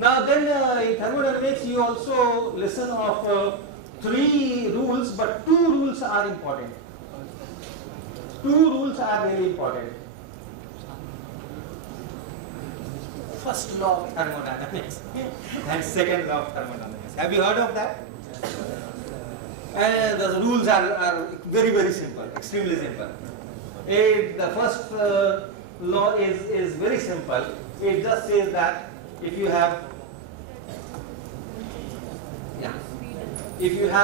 Now then in thermodynamics you also listen of 3 rules, but 2 rules are important. 2 rules are very important. First law of thermodynamics and second law of thermodynamics. Have you heard of that? And the rules are very, very simple, extremely simple. The first law is very simple. It just says that if you have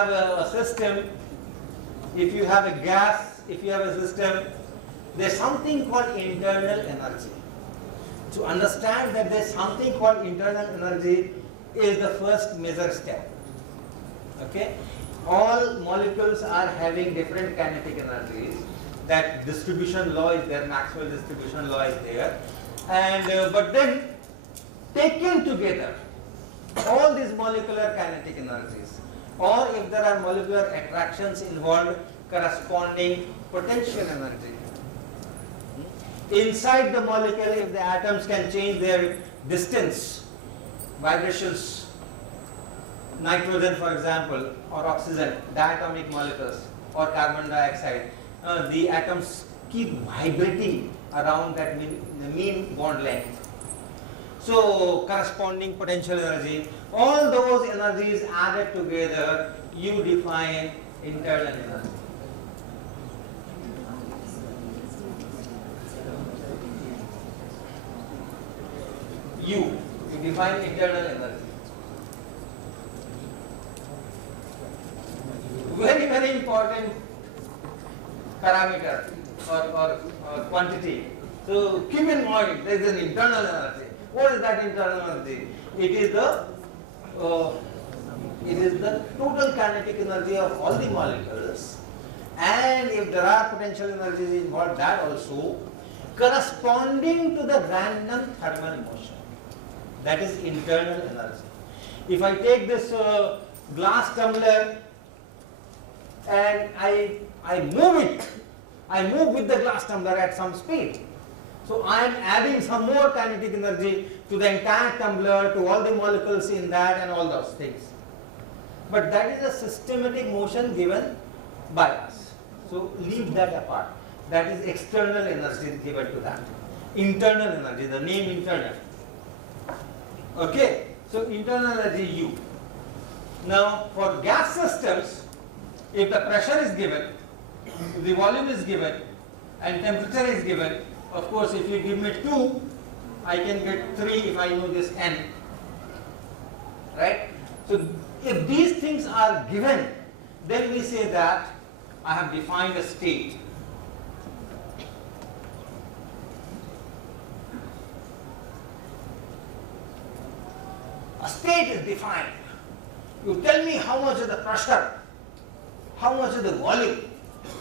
a system, if you have a gas, if you have a system, there is something called internal energy. To understand that there is something called internal energy is the first major step. Okay? All molecules are having different kinetic energies. That distribution law is there, Maxwell distribution law is there. And but then taken together, all these molecular kinetic energies, or if there are molecular attractions involved, corresponding potential energy. Inside the molecule, if the atoms can change their distance, vibrations, nitrogen for example, or oxygen, diatomic molecules, or carbon dioxide, the atoms keep vibrating around that mean bond length. So corresponding potential energy, all those energies added together, you define internal energy. You define internal energy. Very, very important parameter or quantity. So keep in mind there is an internal energy. What is that internal energy? It is the total kinetic energy of all the molecules, and if there are potential energies involved, that also corresponding to the random thermal motion. That is internal energy. If I take this glass tumbler and I move it, I move with the glass tumbler at some speed. So I am adding some more kinetic energy to the entire tumbler, to all the molecules in that and all those things. But that is a systematic motion given by us. So leave that apart. That is external energy given to that. Internal energy, the name internal. Okay, so internal energy U. Now for gas systems, if the pressure is given, if the volume is given, and temperature is given, of course if you give me 2, I can get 3 if I know this N. Right? So if these things are given, then we say that I have defined a state. A state is defined. You tell me how much is the pressure, how much is the volume,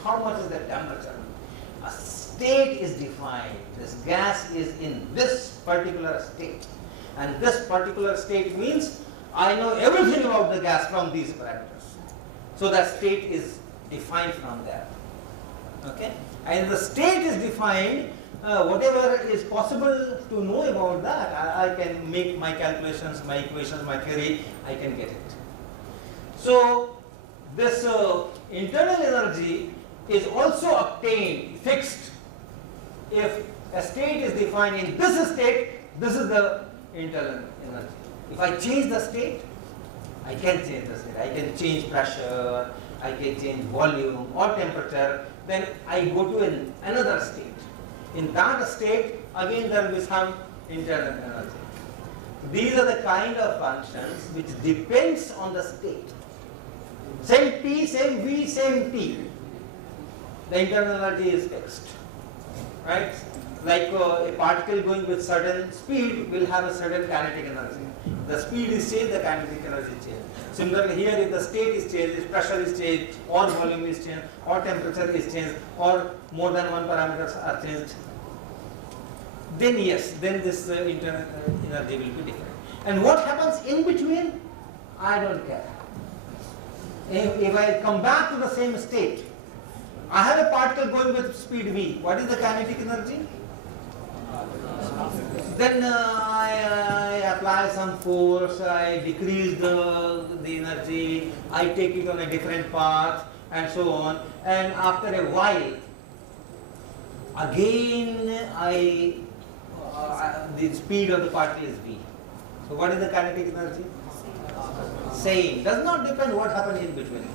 how much is the temperature. A state is defined. This gas is in this particular state. And this particular state means I know everything about the gas from these parameters. So that state is defined from there. Okay? And the state is defined, whatever is possible to know about that, I can make my calculations, my equations, my theory, I can get it. So this internal energy is also obtained, fixed. If a state is defined in this state, this is the internal energy. If I change the state, I can change the state. I can change pressure, I can change volume or temperature, then I go to another state. In that state, again there will be some internal energy. These are the kind of functions which depends on the state. Same P, same V, same T. The internal energy is fixed. Right? Like a particle going with certain speed will have a certain kinetic energy. The speed is changed, the kinetic energy is changed. Similarly here, if the state is changed, if pressure is changed, or volume is changed, or temperature is changed, or more than one parameters are changed, then yes, then this internal energy will be different. And what happens in between, I don't care. If I come back to the same state, I have a particle going with speed v. What is the kinetic energy? Then I apply some force, I decrease the energy, I take it on a different path and so on, and after a while again the speed of the particle is v. So what is the kinetic energy? Same. Does not depend what happened in between.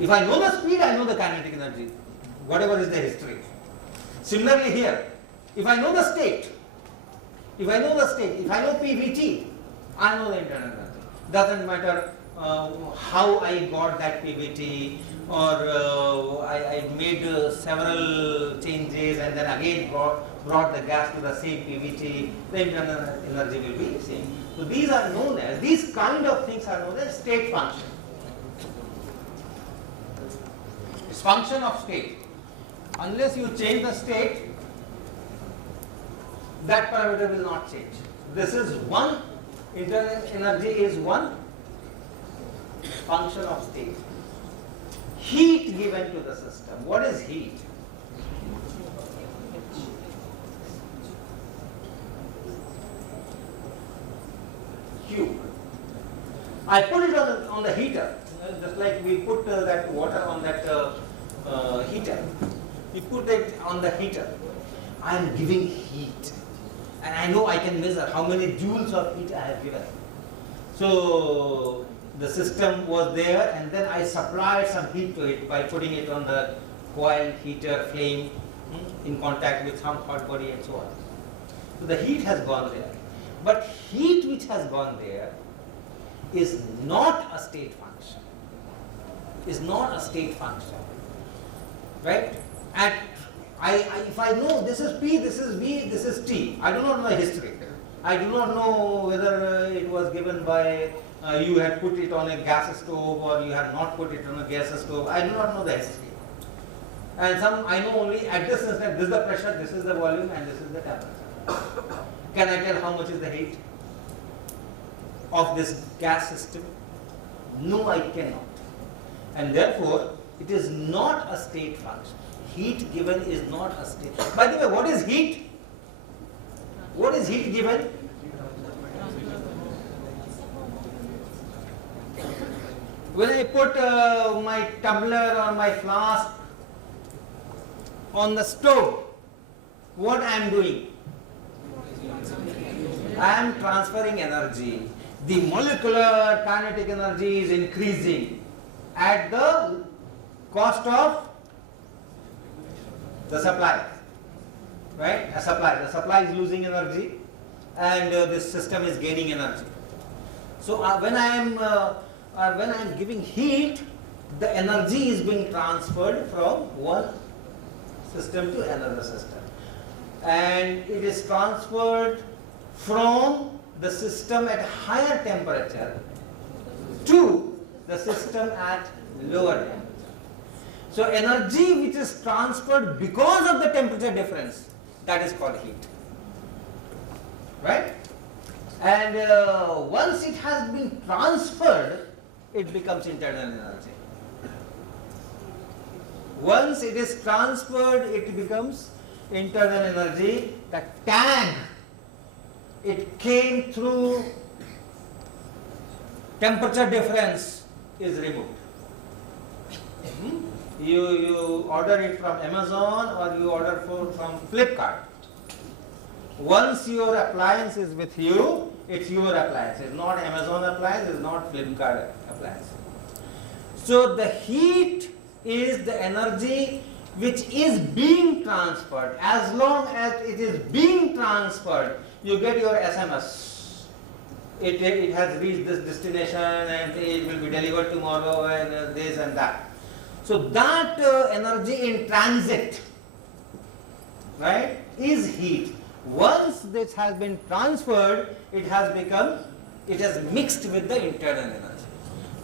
If I know the speed, I know the kinetic energy, whatever is the history. Similarly here, if I know the state, if I know PVT, I know the internal energy. Doesn't matter how I got that PVT, or I made several changes and then again brought the gas to the same PVT, the internal energy will be the same. So these kind of things are known as state function. It's function of state. Unless you change the state, that parameter will not change. This is one, internal energy is one function of state. Heat given to the system. What is heat? Q. I put it on the heater, just like we put that water on that heater. We put it on the heater. I am giving heat. And I know I can measure how many joules of heat I have given. So the system was there, and then I supplied some heat to it by putting it on the coil heater flame in contact with some hot body and so on. So the heat has gone there. But heat which has gone there is not a state function. Is not a state function. Right? And if I know this is P, this is V, this is T, I do not know the history. I do not know whether it was given by you had put it on a gas stove or you had not put it on a gas stove. I do not know the history. And I know only at this instant, this is the pressure, this is the volume, and this is the temperature. Can I tell how much is the heat of this gas system? No, I cannot. And therefore, it is not a state function. Heat given is not a state. By the way, what is heat? What is heat given? When I put my tumbler or my flask on the stove, what I am doing? I am transferring energy. The molecular kinetic energy is increasing at the cost of the supply, right? The supply is losing energy, and this system is gaining energy. So when I am giving heat, the energy is being transferred from one system to another system, and it is transferred from the system at higher temperature to the system at lower temperature. So energy which is transferred because of the temperature difference, that is called heat, right? And once it has been transferred, it becomes internal energy. Once it is transferred, it becomes internal energy. The tag, it came through temperature difference, is removed. You order it from Amazon or you order from Flipkart. Once your appliance is with you, it's your appliance. It's not Amazon appliance, it's not Flipkart appliance. So the heat is the energy which is being transferred. As long as it is being transferred, you get your SMS. It has reached this destination and it will be delivered tomorrow and this and that. So that energy in transit, right, is heat. Once this has been transferred, it has mixed with the internal energy.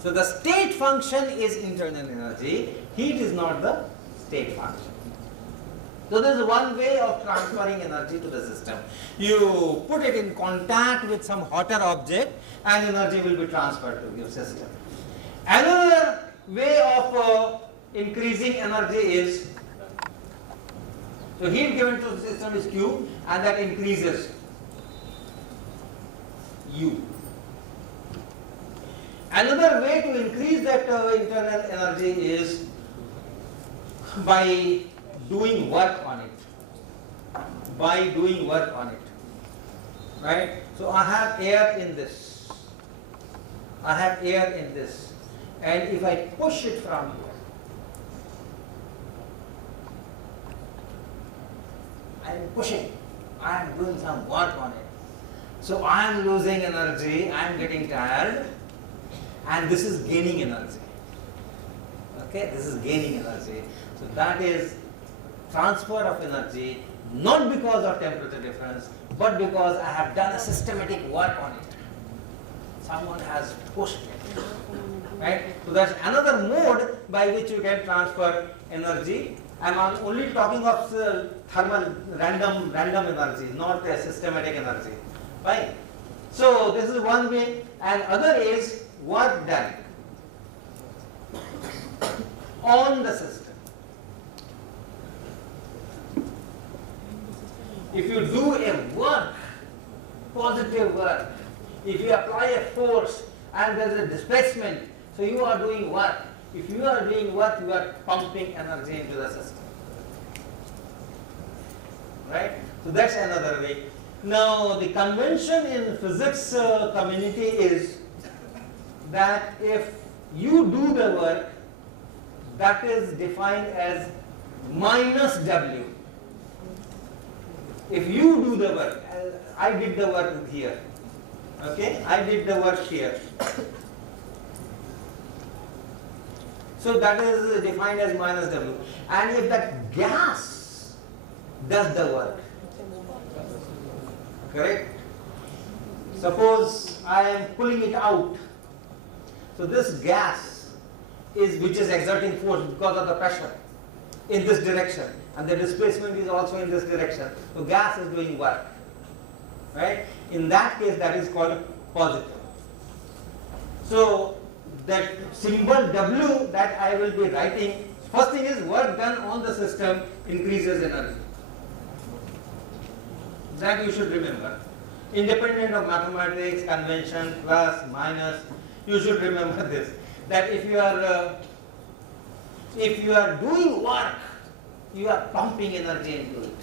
So the state function is internal energy, heat is not the state function. So there is one way of transferring energy to the system. You put it in contact with some hotter object and energy will be transferred to your system. Another way of increasing energy is So heat given to the system is Q, and that increases U. Another way to increase that internal energy is by doing work on it. By doing work on it. Right? So I have air in this. I have air in this. And if I push it from here, I am pushing. I am doing some work on it. So I am losing energy, I am getting tired, and this is gaining energy. Okay, this is gaining energy. So that is transfer of energy, not because of temperature difference, but because I have done a systematic work on it. Someone has pushed it. Right? So that's another mode by which you can transfer energy. I'm only talking of thermal random energy, not a systematic energy. Right? So this is one way, and other is work done on the system. If you do a work, positive work, if you apply a force and there is a displacement, so you are doing work. If you are doing work, you are pumping energy into the system. Right? So that's another way. Now the convention in physics community is that if you do the work, that is defined as minus W. If you do the work, I did the work here. Okay, I did the work here. So that is defined as minus W. And if that gas does the work, correct? Suppose I am pulling it out. So this gas is which is exerting force because of the pressure in this direction, and the displacement is also in this direction. So gas is doing work. Right? In that case, that is called positive. So that symbol W that I will be writing, first thing is work done on the system increases energy. That you should remember. Independent of mathematics, convention, plus, minus, you should remember this. That if you are doing work, you are pumping energy into it.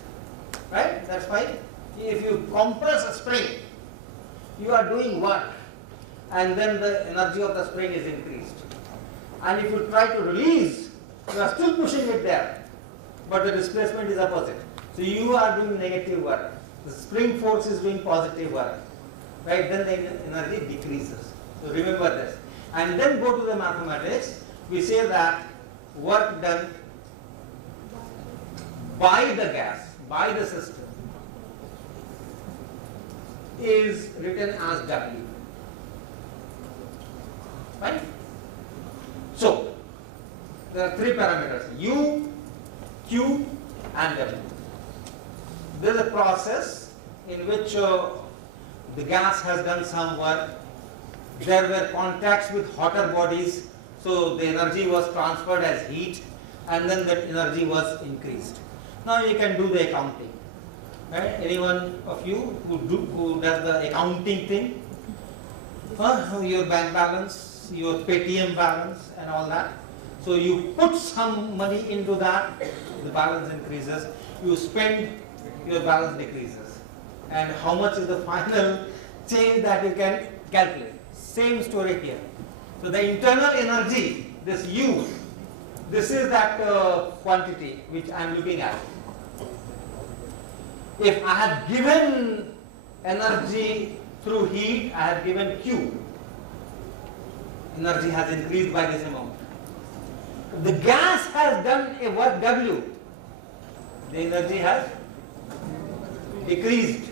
Right? That's fine. If you compress a spring, you are doing work, and then the energy of the spring is increased. And if you try to release, you are still pushing it there, but the displacement is opposite. So you are doing negative work. The spring force is doing positive work. Right? Then the energy decreases. So remember this. And then go to the mathematics. We say that work done by the gas, by the system, is written as W. Right? So, there are three parameters, U, Q and W. There is a process in which the gas has done some work. There were contacts with hotter bodies, so the energy was transferred as heat, and then that energy was increased. Now you can do the accounting. Right? Anyone of you who does the accounting thing? Your bank balance, your Paytm balance and all that. So you put some money into that, the balance increases. You spend, your balance decreases. And how much is the final change that you can calculate? Same story here. So the internal energy, this U, this is that quantity which I am looking at. If I have given energy through heat, I have given Q. Energy has increased by this amount. The gas has done a work W. The energy has decreased.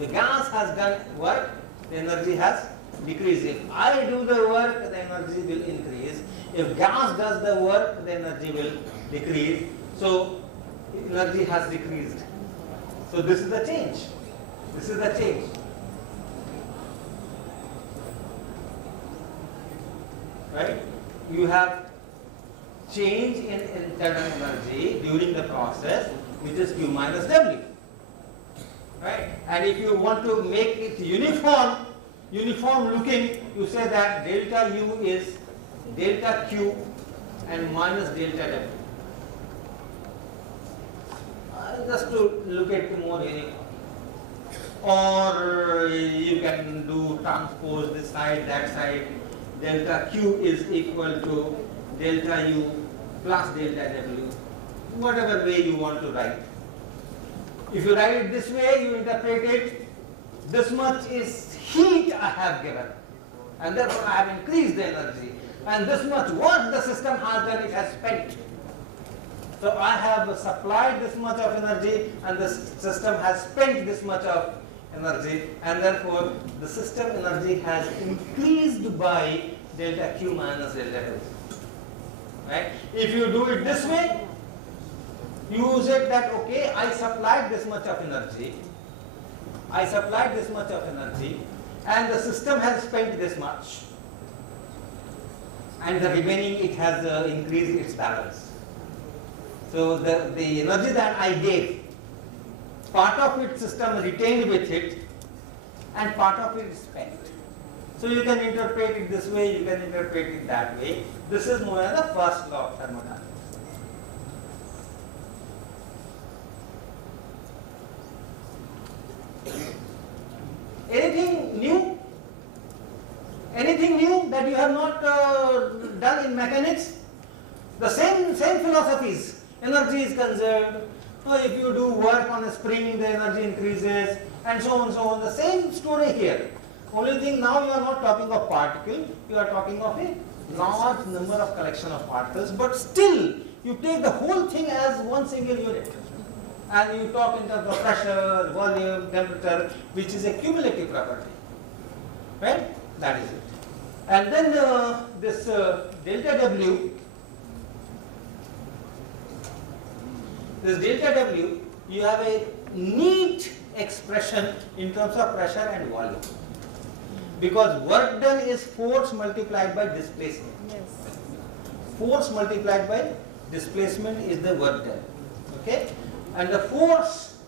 The gas has done work, the energy has decreased. If I do the work, the energy will increase. If gas does the work, the energy will decrease. So energy has decreased. So this is the change. This is the change. Right? You have change in internal energy during the process, which is Q minus W. Right? And if you want to make it uniform looking, you say that delta U is delta Q and minus delta W. Just to look at more uniform. Or you can do transpose this side, that side. Delta Q is equal to delta U plus delta W. Whatever way you want to write. If you write it this way, you interpret it, this much is heat I have given, and therefore I have increased the energy, and this much work the system has done, it has spent. So I have supplied this much of energy, and the system has spent this much of energy, and therefore the system energy has increased by delta Q minus delta W. Right? If you do it this way, you said that okay, I supplied this much of energy, and the system has spent this much, and the remaining it has increased its balance. So the energy that I gave, part of it system retained with it, and part of it is spent. So you can interpret it this way, you can interpret it that way. This is known as the first law of thermodynamics. Anything new? Anything new that you have not done in mechanics? The same philosophies. Energy is conserved. So if you do work on a spring, the energy increases, and so on, so on. The same story here. Only thing, now you are not talking of particle, you are talking of a large number of collection of particles, but still you take the whole thing as one single unit. And you talk in terms of pressure, volume, temperature, which is a cumulative property. Right? That is it. And then this delta W, you have a neat expression in terms of pressure and volume. Because work done is force multiplied by displacement. Yes. Force multiplied by displacement is the work done. Okay? And the force,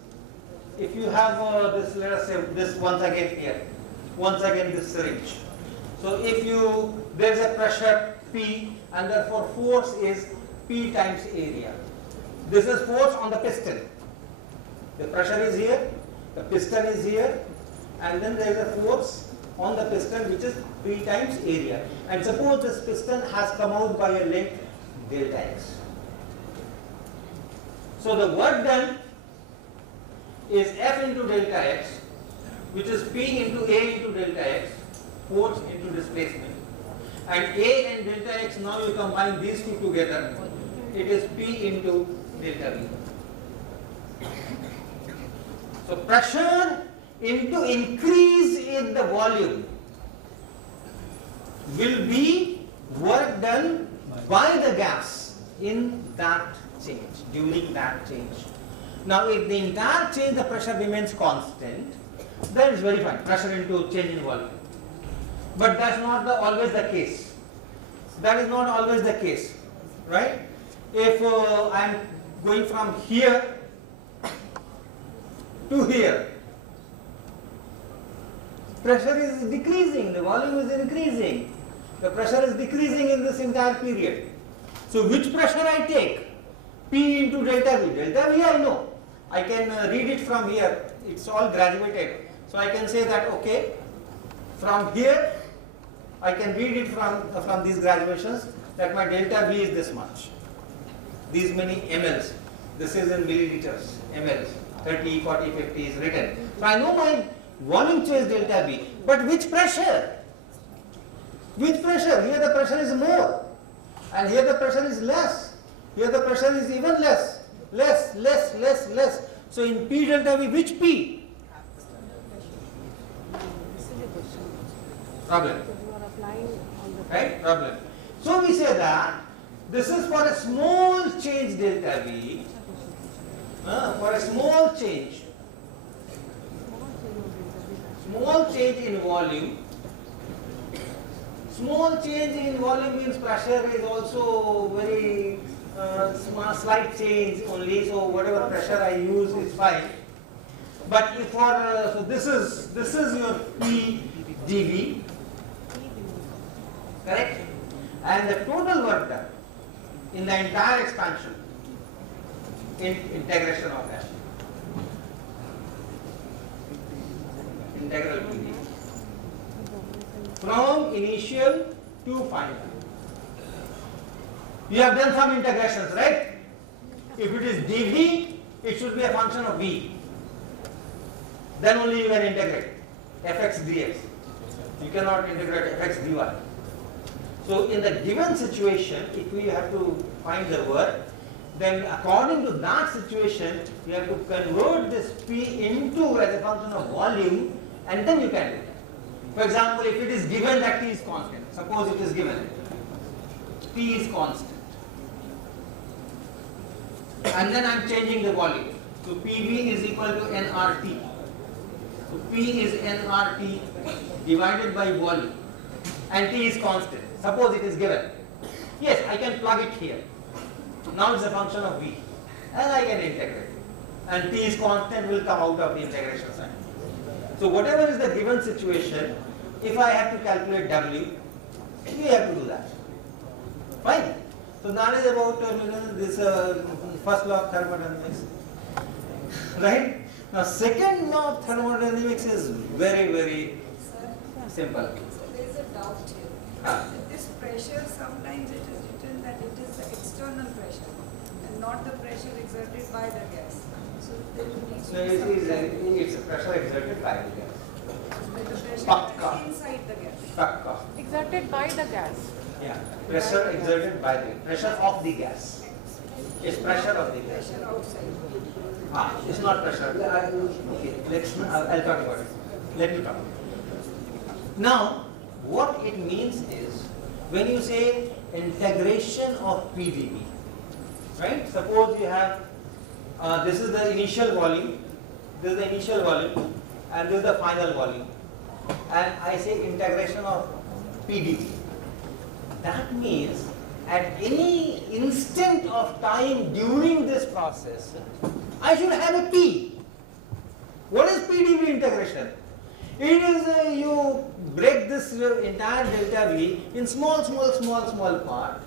if you have this, let us say this once again here, once again this syringe. So if there is a pressure P, and therefore force is P times area. This is force on the piston. The pressure is here, the piston is here, and then there is a force on the piston which is P times area. And suppose this piston has come out by a length delta x. So the work done is F into delta x, which is P into A into delta x, force into displacement. And A and delta x, now you combine these two together, it is P into delta V. So pressure into increase in the volume will be work done by the gas in that change, during that change. Now if the entire change the pressure remains constant, that is very fine, pressure into change in volume. But that's not always the case. That is not always the case, right? If I am going from here to here, pressure is decreasing, the volume is increasing, the pressure is decreasing in this entire period. So which pressure I take? P into delta V. Delta V I know. I can read it from here. It's all graduated. So I can say that okay, from here I can read it from these graduations that my delta V is this much. These many mLs. This is in milliliters, mLs. 30, 40, 50 is written. So I know my volume change delta V. But which pressure? Which pressure? Here the pressure is more. And here the pressure is less. Here the pressure is even less. Less. So in P delta V, which P? Problem. Right? Problem. So we say that this is for a small change delta V. For a small change in volume. Small change in volume means pressure is also very slight change only, so whatever pressure I use is fine. But if for so this is your P dV, correct? And the total work done in the entire expansion in integration of that integral P from initial to final. You have done some integrations, right? If it is dV, it should be a function of V. Then only you can integrate fx dx. You cannot integrate fx dy. So in the given situation, if we have to find the work, then according to that situation, you have to convert this P into as a function of volume, and then you can do it. For example, if it is given that T is constant, suppose it is given T is constant, and then I am changing the volume. So PV is equal to nRT. So P is nRT divided by volume, and T is constant. Suppose it is given. Yes, I can plug it here. Now it's a function of V, and I can integrate. And T is constant will come out of the integration sign. So whatever is the given situation, if I have to calculate W, we have to do that. Fine. So that is about this first law of thermodynamics. Right? Now second law of thermodynamics is very, very simple. So there is a doubt here. This pressure, sometimes it is written that it is the external pressure and not the pressure exerted by the gas. So there needs to be some It's a pressure exerted by the gas. the pressure Pakka. is inside the gas. Pakka. Exerted by the gas. Yeah, pressure exerted by the pressure of the gas. It's pressure of the gas. Pressure outside. It's not pressure. Okay, I'll talk about it. Let me talk. Now, what it means is when you say integration of PdV, right? Suppose you have this is the initial volume, this is the initial volume, and this is the final volume, and I say integration of PdV. That means at any instant of time during this process, I should have a P. What is PdV integration? It is you break this entire delta V in small part,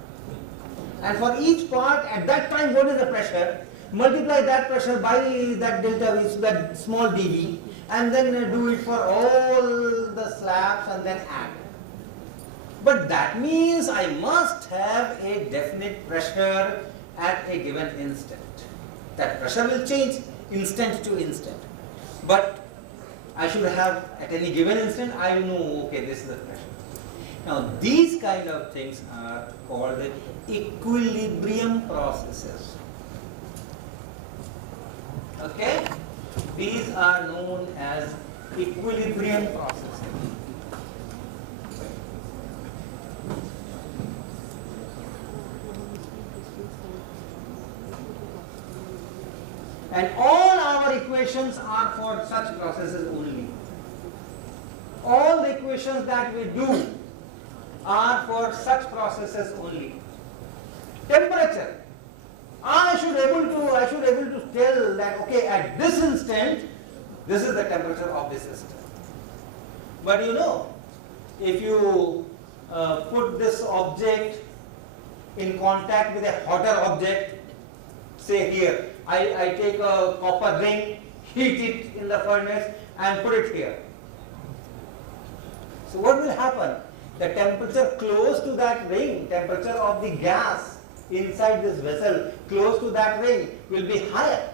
and for each part at that time what is the pressure? Multiply that pressure by that delta V, so that small dV, and then do it for all the slabs and then add. But that means I must have a definite pressure at a given instant. That pressure will change instant to instant. But I should have at any given instant, I know, okay, this is the pressure. Now these kind of things are called equilibrium processes. Okay? These are known as equilibrium processes. And all our equations are for such processes only. All the equations that we do are for such processes only. Temperature. I should able to tell that okay, at this instant, this is the temperature of the system. But you know, if you put this object in contact with a hotter object, say here, I take a copper ring, heat it in the furnace and put it here. So what will happen? The temperature close to that ring, temperature of the gas inside this vessel close to that ring will be higher.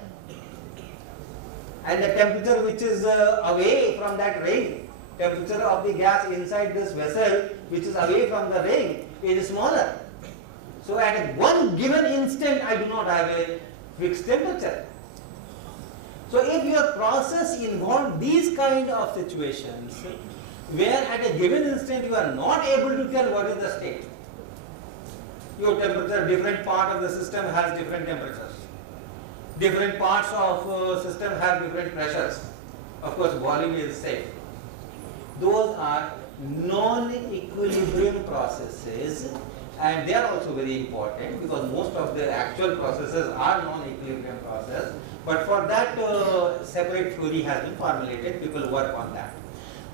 And the temperature which is away from that ring, temperature of the gas inside this vessel which is away from the ring is smaller. So at one given instant I do not have a fixed temperature. So if your process involves these kind of situations where at a given instant you are not able to tell what is the state. Your temperature, different part of the system has different temperatures. Different parts of system have different pressures. Of course, volume is same. Those are non-equilibrium processes and they are also very important because most of the actual processes are non-equilibrium process. But for that, separate theory has been formulated. People work on that.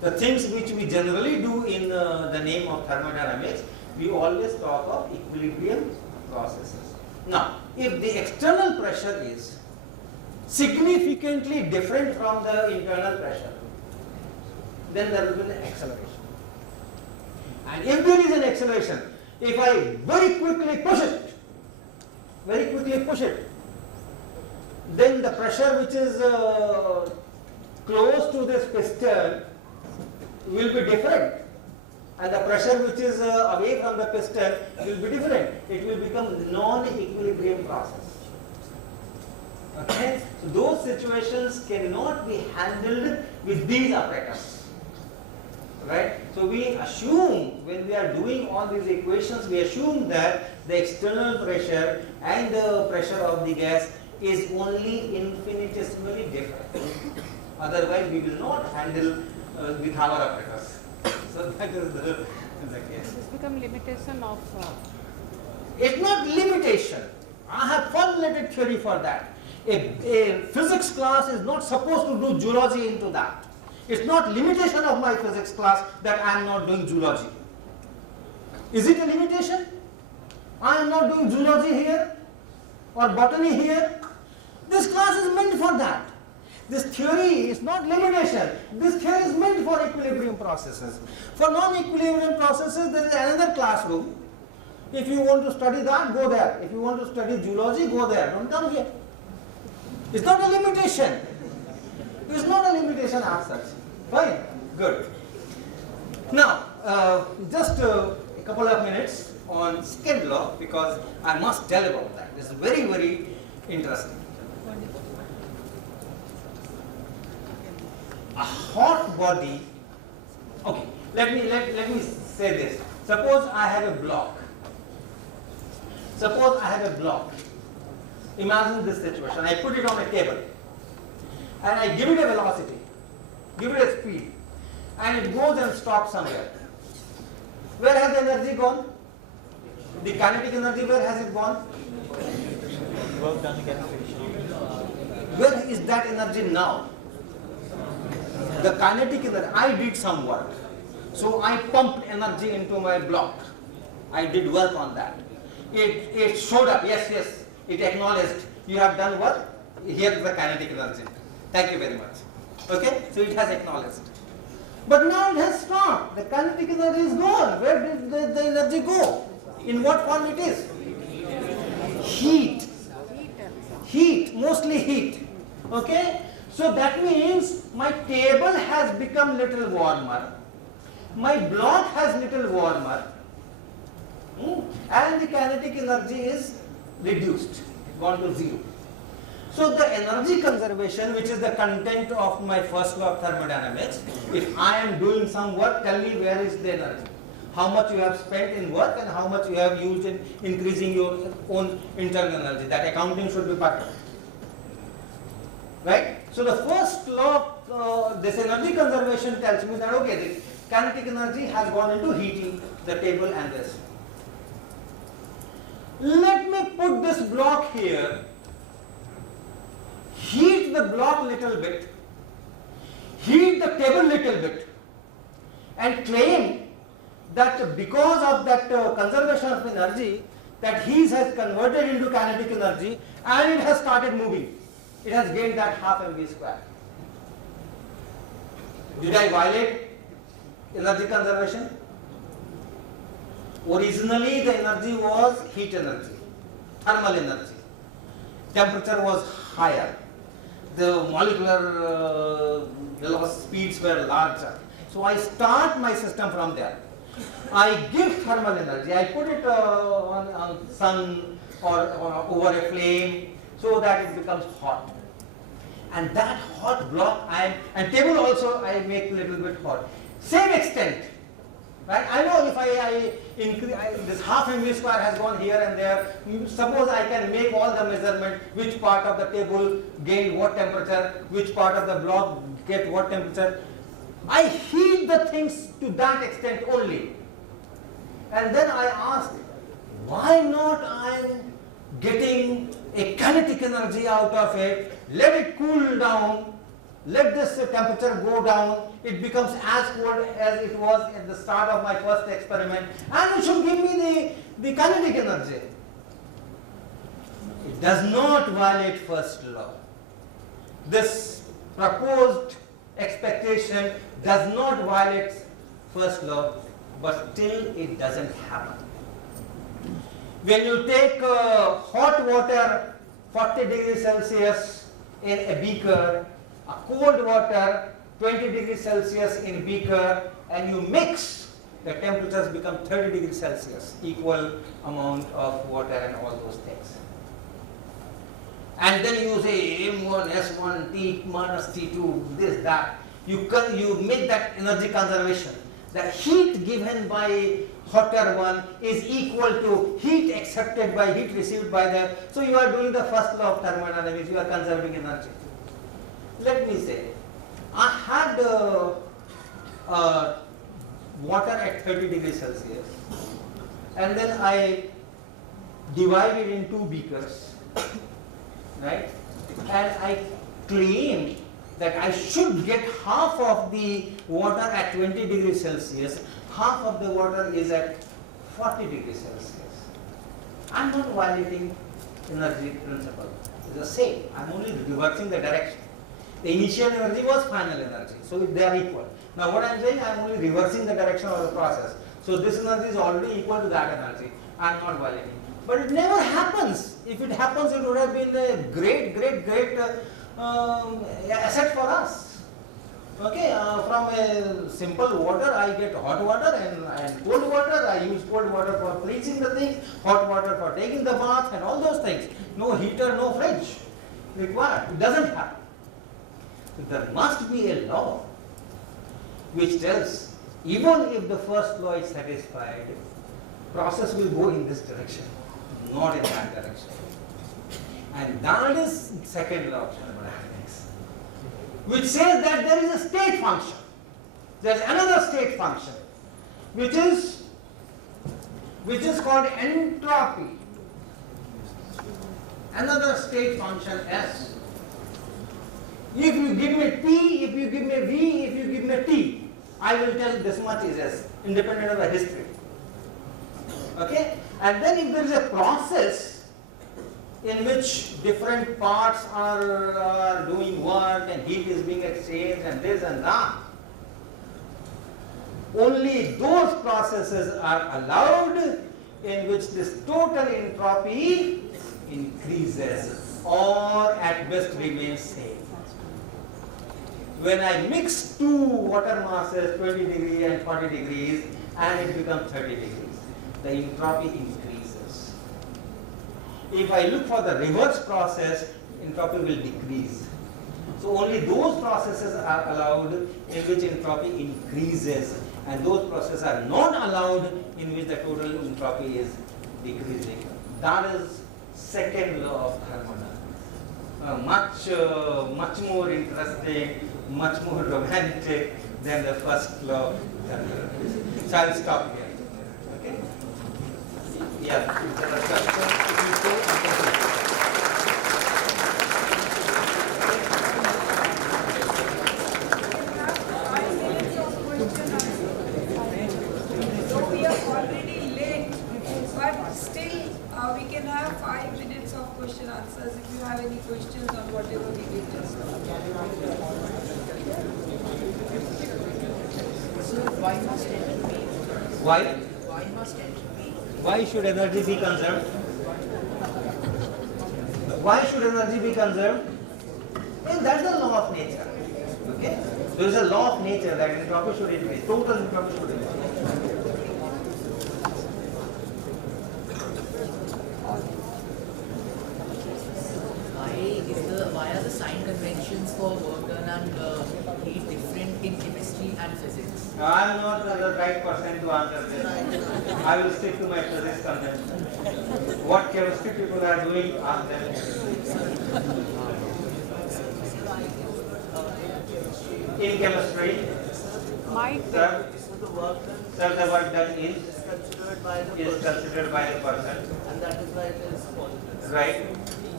The things which we generally do in the name of thermodynamics, we always talk of equilibrium processes. Now, if the external pressure is significantly different from the internal pressure, then there will be an acceleration. And if there is an acceleration, if I very quickly push it, then the pressure which is close to this piston will be different, and the pressure which is away from the piston will be different. It will become non-equilibrium process. Okay? So those situations cannot be handled with these apparatus. Right? So we assume, when we are doing all these equations, we assume that the external pressure and the pressure of the gas is only infinitesimally different. Otherwise, we will not handle with our apparatus. So that is the case. This become limitation of. It's not limitation. I have formulated theory for that. A physics class is not supposed to do zoology into that. It's not limitation of my physics class that I am not doing zoology. Is it a limitation? I am not doing zoology here or botany here. This class is meant for that. This theory is not limitation. This theory is meant for equilibrium processes. For non-equilibrium processes, there is another classroom. If you want to study that, go there. If you want to study zoology, go there. Don't come here. It's not a limitation. It's not a limitation as such. Fine, good. Now, just a couple of minutes on second law, because I must tell about that. This is very, very interesting. A hot body. Okay, let me say this. Suppose I have a block. Imagine this situation. I put it on a table and I give it a velocity, give it a speed, and it goes and stops somewhere. Where has the energy gone? The kinetic energy, where has it gone? Work done against Where is that energy now? The kinetic energy, I did some work. So I pumped energy into my block. I did work on that. It showed up, yes, it acknowledged, you have done work, here is the kinetic energy. Thank you very much. Okay, so it has acknowledged. But now it has stopped. The kinetic energy is gone. Where did the energy go? In what form it is? Heat, mostly heat. Okay, so that means my table has become little warmer. My block has little warmer. And the kinetic energy is reduced, gone to zero. So the energy conservation, which is the content of my first law of thermodynamics, if I am doing some work, tell me where is the energy. How much you have spent in work and how much you have used in increasing your own internal energy. That accounting should be perfect. Right? So the first law of this energy conservation tells me that, okay, the kinetic energy has gone into heating the table and this. Let me put this block here, heat the block little bit, heat the table little bit, and claim that because of that conservation of energy, that heat has converted into kinetic energy and it has started moving. It has gained that half mv square. Did I violate energy conservation? Originally the energy was heat energy, thermal energy. Temperature was higher. The molecular velocity speeds were larger. So I start my system from there. I give thermal energy. I put it on sun or over a flame so that it becomes hot. And that hot block and table also I make a little bit hot. Same extent. Right? I know if I increase, this half mv square has gone here and there. Suppose I can make all the measurement, which part of the table gain what temperature, which part of the block get what temperature. I heat the things to that extent only. And then I ask, why not I am getting a kinetic energy out of it, let it cool down, let this temperature go down, it becomes as cold as it was at the start of my first experiment, and it should give me the kinetic energy. It does not violate first law. This proposed expectation does not violate first law, but still it doesn't happen. When you take hot water 40 degrees Celsius in a beaker, a cold water 20 degrees Celsius in beaker, and you mix, the temperatures become 30 degrees Celsius, equal amount of water and all those things. And then you say M1, S1, T minus T2, this, that. You make that energy conservation. The heat given by hotter one is equal to heat accepted by heat received by the, so you are doing the first law of thermodynamics, you are conserving energy. Let me say, I had water at 30 degrees Celsius, and then I divided in two beakers, right? And I claim that I should get half of the water at 20 degrees Celsius, half of the water is at 40 degrees Celsius. I am not violating energy principle. It's the same. I am only reversing the direction. The initial energy was final energy, so they are equal. Now what I am saying, I am only reversing the direction of the process. So this energy is already equal to that energy. I am not violating. But it never happens. If it happens, it would have been a great asset for us. Okay, from a simple water, I get hot water and cold water. I use cold water for freezing the things, hot water for taking the bath and all those things. No heater, no fridge required. It doesn't happen. There must be a law which tells, even if the first law is satisfied, process will go in this direction, not in that direction. And that is second law of thermodynamics, which says that there is a state function. There is another state function, which is called entropy. Another state function S. If you give me T, if you give me V, if you give me T, I will tell this much is S, independent of the history. Okay? And then if there is a process in which different parts are doing work and heat is being exchanged and this and that, only those processes are allowed in which this total entropy increases or at best remains same. When I mix two water masses, 20 degrees and 40 degrees, and it becomes 30 degrees, the entropy increases. If I look for the reverse process, entropy will decrease. So only those processes are allowed in which entropy increases, and those processes are not allowed in which the total entropy is decreasing. That is second law of thermodynamics. Much more interesting, much more romantic than the first law of thermodynamics. So I will stop here. Okay? Yeah. Question answers if you have any questions on whatever we did just now. So why must energy be? Why? Why must energy be? Why should energy be conserved? Why should energy be conserved? Well, that's the law of nature. Okay? There is a law of nature that entropy should increase, total entropy should increase. Why are the sign conventions for work done and heat different in chemistry and physics? I am not the right person to answer this. I will stick to my physics convention. What chemistry people are doing, ask them. In chemistry, My sir, the work done is considered by the is person. considered by the person. And that is why it is positive. Right?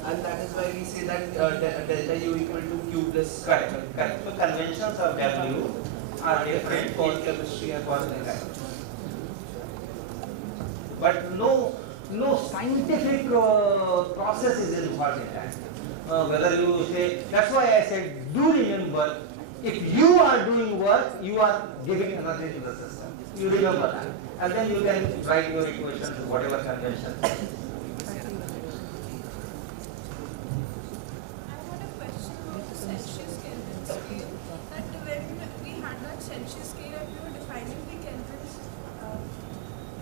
And that is why we say that delta U equal to Q plus. Correct. Correct. So conventions of W are different for in chemistry and for physics. But no scientific process is involved in that. Whether you say, that's why I said, do remember, if you are doing work, you are giving energy to the system. You remember that. And then you can write your equations, whatever convention. I have a question about the Celsius Kelvin scale. That when we had that Celsius scale and we were defining the Kelvins,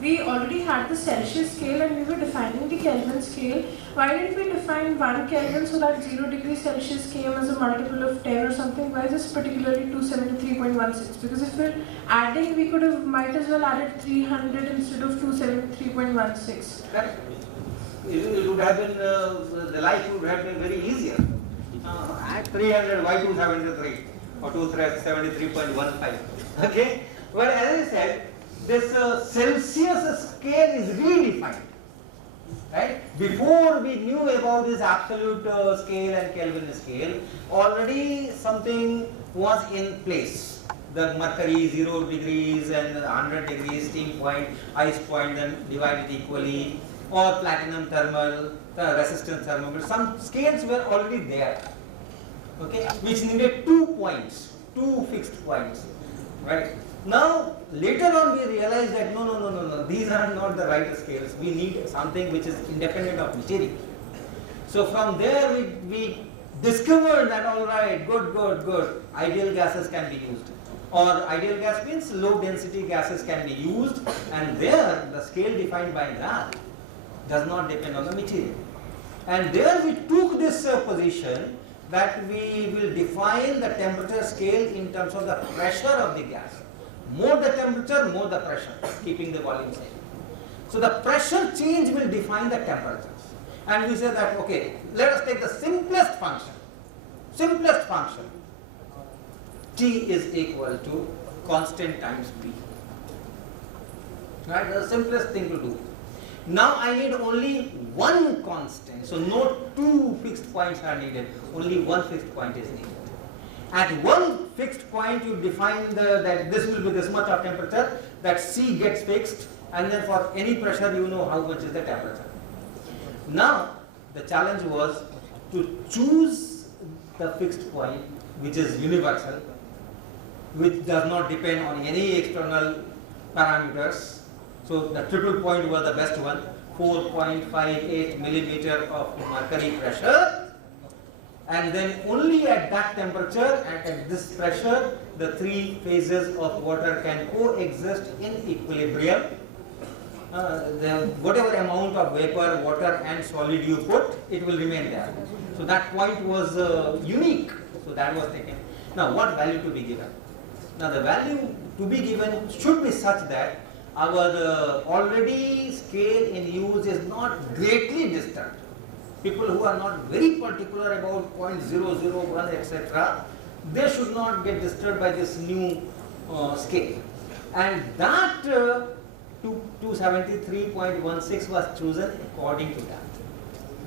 we already had the Celsius scale and we were defining the Kelvin scale. Why didn't we define 1 Kelvin so that 0 degrees Celsius came as a multiple of 10 or something? Why is this particularly 273.16? Because if we're adding, we could have might as well added 300 instead of 273.16. Correct. It would have been, the life would have been very easier. At 300, why 273 or 273.15? Okay? Well, as I said, this Celsius scale is redefined. Right? Before we knew about this absolute scale and Kelvin scale, already something was in place. The mercury 0 degrees and 100 degrees, steam point, ice point, then divided equally, or platinum thermal, resistance thermal. Some scales were already there, okay, which needed 2 points, 2 fixed points, right? Now, later on we realized that no, these are not the right scales. We need something which is independent of material. So from there we discovered that all right, good, ideal gases can be used. Or ideal gas means low density gases can be used, and there the scale defined by that does not depend on the material. And there we took this position that we will define the temperature scale in terms of the pressure of the gas. More the temperature, more the pressure, keeping the volume same. So the pressure change will define the temperatures. And we say that, okay, let us take the simplest function. T is equal to constant times B. Right, the simplest thing to do. Now I need only one constant, so no 2 fixed points are needed, only one fixed point is needed. At one fixed point you define that this will be this much of temperature, that C gets fixed, and then for any pressure you know how much is the temperature. Now the challenge was to choose the fixed point which is universal, which does not depend on any external parameters. So the triple point was the best one, 4.58 millimeter of mercury pressure. And then only at that temperature and at this pressure, the 3 phases of water can coexist in equilibrium. Whatever amount of vapor, water and solid you put, it will remain there. So that point was unique. So that was taken. Now what value to be given? Now the value to be given should be such that our already scale in use is not greatly disturbed. People who are not very particular about 0.001 etc., they should not get disturbed by this new scale. And that 273.16 was chosen according to that.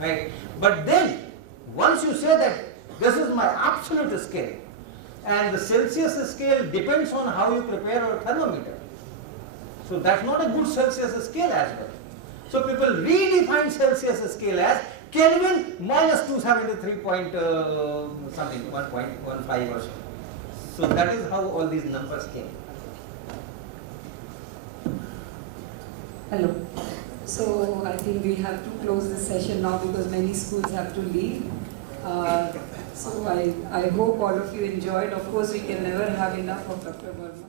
Right? But then, once you say that this is my absolute scale, and the Celsius scale depends on how you prepare your thermometer. So that's not a good Celsius scale as well. So people redefine Celsius scale as Kelvin minus 273 point something, 1.15 or so. So that is how all these numbers came. Hello. So I think we have to close this session now because many schools have to leave. So I hope all of you enjoyed. Of course, we can never have enough of Dr. Verma.